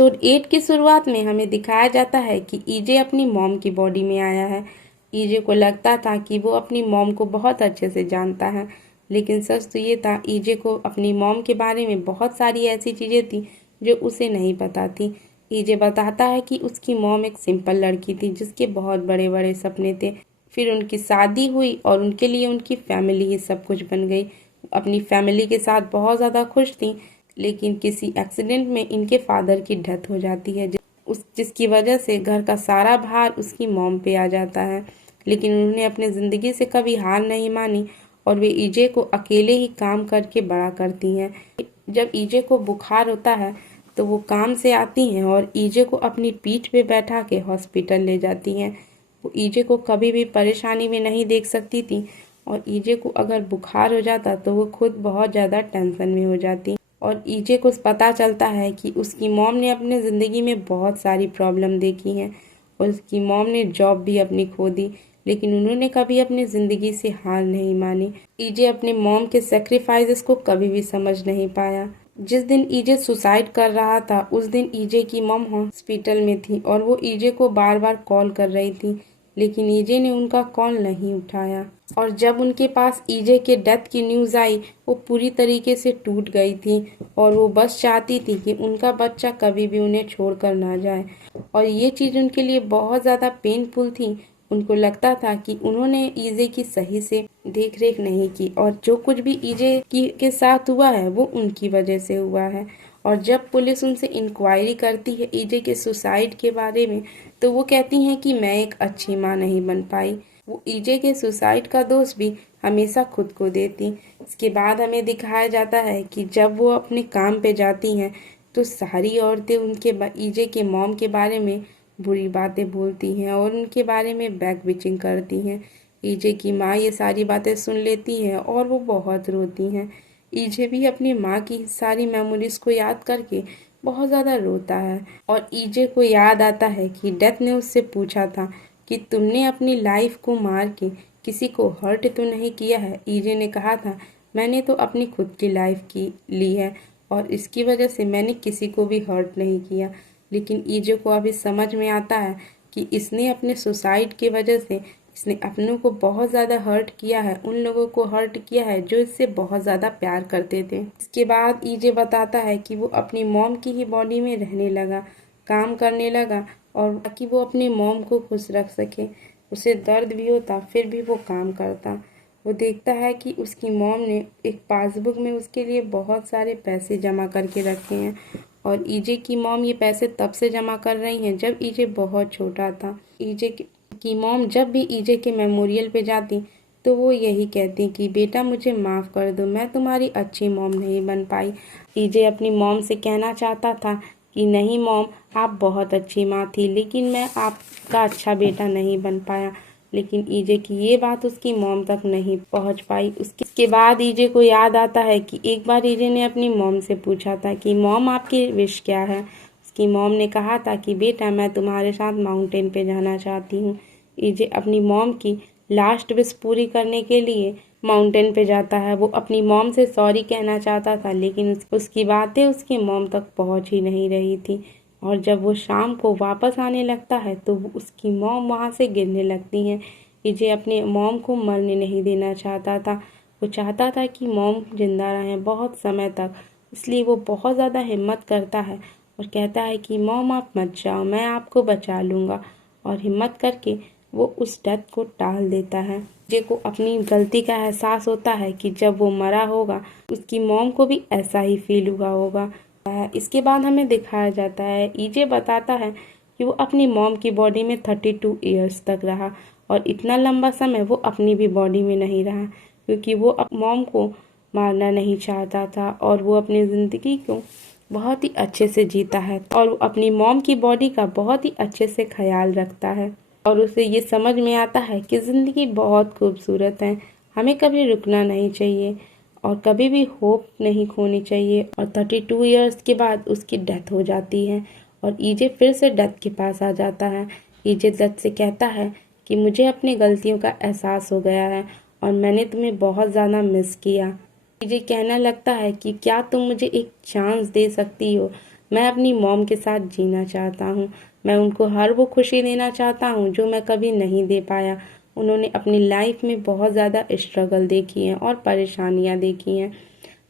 Episode 8 की शुरुआत में हमें दिखाया जाता है कि ईजे अपनी मॉम की बॉडी में आया है। ईजे को लगता था कि वो अपनी मॉम को बहुत अच्छे से जानता है, लेकिन सच तो ये था ईजे को अपनी मॉम के बारे में बहुत सारी ऐसी चीज़ें थी जो उसे नहीं पता थी। ईजे बताता है कि उसकी मॉम एक सिंपल लड़की थी जिसके बहुत बड़े बड़े सपने थे। फिर उनकी शादी हुई और उनके लिए उनकी फैमिली ही सब कुछ बन गई। अपनी फैमिली के साथ बहुत ज़्यादा खुश थी, लेकिन किसी एक्सीडेंट में इनके फादर की डेथ हो जाती है जिसकी वजह से घर का सारा भार उसकी मॉम पे आ जाता है। लेकिन उन्होंने अपने ज़िंदगी से कभी हार नहीं मानी और वे ईजे को अकेले ही काम करके बड़ा करती हैं। जब ईजे को बुखार होता है तो वो काम से आती हैं और ईजे को अपनी पीठ पे बैठा के हॉस्पिटल ले जाती हैं। वो ईजे को कभी भी परेशानी में नहीं देख सकती थी और ईजे को अगर बुखार हो जाता तो वो खुद बहुत ज़्यादा टेंशन में हो जाती। और ईजे को पता चलता है कि उसकी मॉम ने अपने ज़िंदगी में बहुत सारी प्रॉब्लम देखी हैं और उसकी मॉम ने जॉब भी अपनी खो दी, लेकिन उन्होंने कभी अपनी ज़िंदगी से हार नहीं मानी। ईजे अपने मॉम के सेक्रीफाइसेस को कभी भी समझ नहीं पाया। जिस दिन ईजे सुसाइड कर रहा था उस दिन ईजे की मॉम हॉस्पिटल में थी और वो ईजे को बार बार कॉल कर रही थी, लेकिन ईजे ने उनका कॉल नहीं उठाया। और जब उनके पास ईजे के डेथ की न्यूज़ आई वो पूरी तरीके से टूट गई थी और वो बस चाहती थी कि उनका बच्चा कभी भी उन्हें छोड़कर ना जाए। और ये चीज़ उनके लिए बहुत ज़्यादा पेनफुल थी। उनको लगता था कि उन्होंने ईजे की सही से देख रेख नहीं की और जो कुछ भी ईजे के साथ हुआ है वो उनकी वजह से हुआ है। और जब पुलिस उनसे इंक्वायरी करती है ईजे के सुसाइड के बारे में तो वो कहती हैं कि मैं एक अच्छी माँ नहीं बन पाई। वो ईजे के सुसाइड का दोष भी हमेशा खुद को देती। इसके बाद हमें दिखाया जाता है कि जब वो अपने काम पे जाती हैं तो सारी औरतें उनके ईजे के मॉम के बारे में बुरी बातें बोलती हैं और उनके बारे में बैक बिचिंग करती हैं। ईजे की माँ ये सारी बातें सुन लेती हैं और वो बहुत रोती हैं। ईजे भी अपनी माँ की सारी मेमोरीज को याद करके बहुत ज़्यादा रोता है और ईजे को याद आता है कि डेथ ने उससे पूछा था कि तुमने अपनी लाइफ को मार के किसी को हर्ट तो नहीं किया है। ईजे ने कहा था मैंने तो अपनी खुद की लाइफ की ली है और इसकी वजह से मैंने किसी को भी हर्ट नहीं किया। लेकिन ईजे को अभी समझ में आता है कि इसने अपने सुसाइड की वजह से इसने अपनों को बहुत ज़्यादा हर्ट किया है, उन लोगों को हर्ट किया है जो इससे बहुत ज़्यादा प्यार करते थे। इसके बाद ईजे बताता है कि वो अपनी मॉम की ही बॉडी में रहने लगा, काम करने लगा और ताकि वो अपनी मॉम को खुश रख सके। उसे दर्द भी होता फिर भी वो काम करता। वो देखता है कि उसकी मॉम ने एक पासबुक में उसके लिए बहुत सारे पैसे जमा करके रखे हैं और ईजे की मॉम ये पैसे तब से जमा कर रही हैं जब ईजे बहुत छोटा था। ईजे की मॉम जब भी ईजे के मेमोरियल पे जाती तो वो यही कहती कि बेटा मुझे माफ़ कर दो, मैं तुम्हारी अच्छी मॉम नहीं बन पाई। ईजे अपनी मॉम से कहना चाहता था कि नहीं मॉम, आप बहुत अच्छी माँ थी लेकिन मैं आपका अच्छा बेटा नहीं बन पाया। लेकिन ईजे की ये बात उसकी मॉम तक नहीं पहुंच पाई। उसके बाद ईजे को याद आता है कि एक बार ईजे ने अपनी मॉम से पूछा था कि मॉम आपकी विश क्या है। उसकी मॉम ने कहा था कि बेटा मैं तुम्हारे साथ माउंटेन पे जाना चाहती हूँ। ईजे अपनी मॉम की लास्ट विश पूरी करने के लिए माउंटेन पे जाता है। वो अपनी मॉम से सॉरी कहना चाहता था लेकिन उसकी बातें उसकी मॉम तक पहुंच ही नहीं रही थी। और जब वो शाम को वापस आने लगता है तो उसकी मॉम वहाँ से गिरने लगती हैं। ईजे अपने मॉम को मरने नहीं देना चाहता था। वो चाहता था कि मॉम जिंदा रहें बहुत समय तक, इसलिए वो बहुत ज़्यादा हिम्मत करता है और कहता है कि मॉम आप मत जाओ, मैं आपको बचा लूँगा। और हिम्मत करके वो उस डेथ को टाल देता है। ईजे को अपनी गलती का एहसास होता है कि जब वो मरा होगा उसकी मॉम को भी ऐसा ही फील हुआ होगा। इसके बाद हमें दिखाया जाता है ईजे बताता है कि वो अपनी मॉम की बॉडी में 32 ईयर्स तक रहा और इतना लंबा समय वो अपनी भी बॉडी में नहीं रहा क्योंकि वो मॉम को मारना नहीं चाहता था और वो अपनी ज़िंदगी को बहुत ही अच्छे से जीता है और वो अपनी मॉम की बॉडी का बहुत ही अच्छे से ख्याल रखता है। और उसे ये समझ में आता है कि ज़िंदगी बहुत खूबसूरत है, हमें कभी रुकना नहीं चाहिए और कभी भी होप नहीं खोनी चाहिए। और 32 इयर्स के बाद उसकी डेथ हो जाती है और ईजे फिर से डेथ के पास आ जाता है। ईजे डेथ से कहता है कि मुझे अपनी गलतियों का एहसास हो गया है और मैंने तुम्हें बहुत ज़्यादा मिस किया। ईजे कहने लगता है कि क्या तुम मुझे एक चांस दे सकती हो मैं अपनी मॉम के साथ जीना चाहता हूँ। मैं उनको हर वो खुशी देना चाहता हूँ जो मैं कभी नहीं दे पाया। उन्होंने अपनी लाइफ में बहुत ज़्यादा स्ट्रगल देखी है और परेशानियाँ देखी हैं।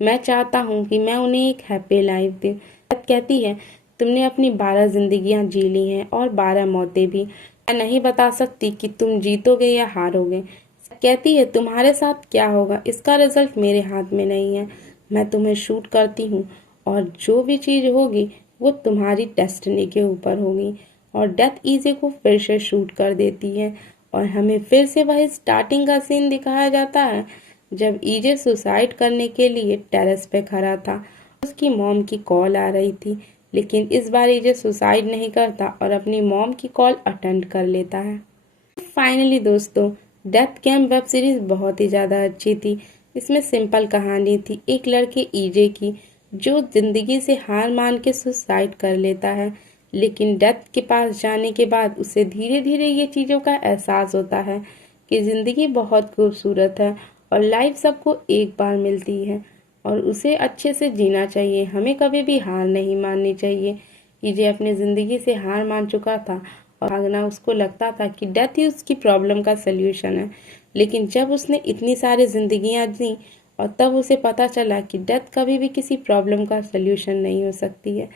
मैं चाहता हूँ कि मैं उन्हें एक हैप्पी लाइफ दूँ। कहती है, तुमने अपनी 12 जिंदगियाँ जी ली हैं और 12 मौतें भी। मैं नहीं बता सकती कि तुम जीतोगे या हारोगे। कहती है, तुम्हारे साथ क्या होगा इसका रिजल्ट मेरे हाथ में नहीं है। मैं तुम्हें शूट करती हूँ और जो भी चीज़ होगी वो तुम्हारी डेस्टिनी के ऊपर होगी। और डेथ ईजे को फिर से शूट कर देती है और हमें फिर से वही स्टार्टिंग का सीन दिखाया जाता है जब ईजे सुसाइड करने के लिए टेरेस पे खड़ा था। उसकी मॉम की कॉल आ रही थी, लेकिन इस बार ईजे सुसाइड नहीं करता और अपनी मॉम की कॉल अटेंड कर लेता है। फाइनली दोस्तों, डेथ गेम वेब सीरीज बहुत ही ज़्यादा अच्छी थी। इसमें सिंपल कहानी थी एक लड़के ईजे की जो जिंदगी से हार मान के सुसाइड कर लेता है, लेकिन डेथ के पास जाने के बाद उसे धीरे धीरे ये चीज़ों का एहसास होता है कि ज़िंदगी बहुत खूबसूरत है और लाइफ सबको एक बार मिलती है और उसे अच्छे से जीना चाहिए। हमें कभी भी हार नहीं माननी चाहिए। ईजे अपनी ज़िंदगी से हार मान चुका था और भागना उसको लगता था कि डेथ ही उसकी प्रॉब्लम का सल्यूशन है, लेकिन जब उसने इतनी सारी जिंदगियां जी और तब उसे पता चला कि डेथ कभी भी किसी प्रॉब्लम का सल्यूशन नहीं हो सकती है।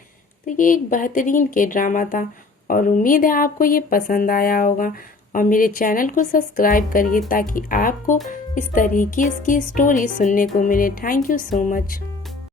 तो ये एक बेहतरीन के ड्रामा था और उम्मीद है आपको ये पसंद आया होगा। और मेरे चैनल को सब्सक्राइब करिए ताकि आपको इस तरीके की स्टोरी सुनने को मिले। Thank you so much.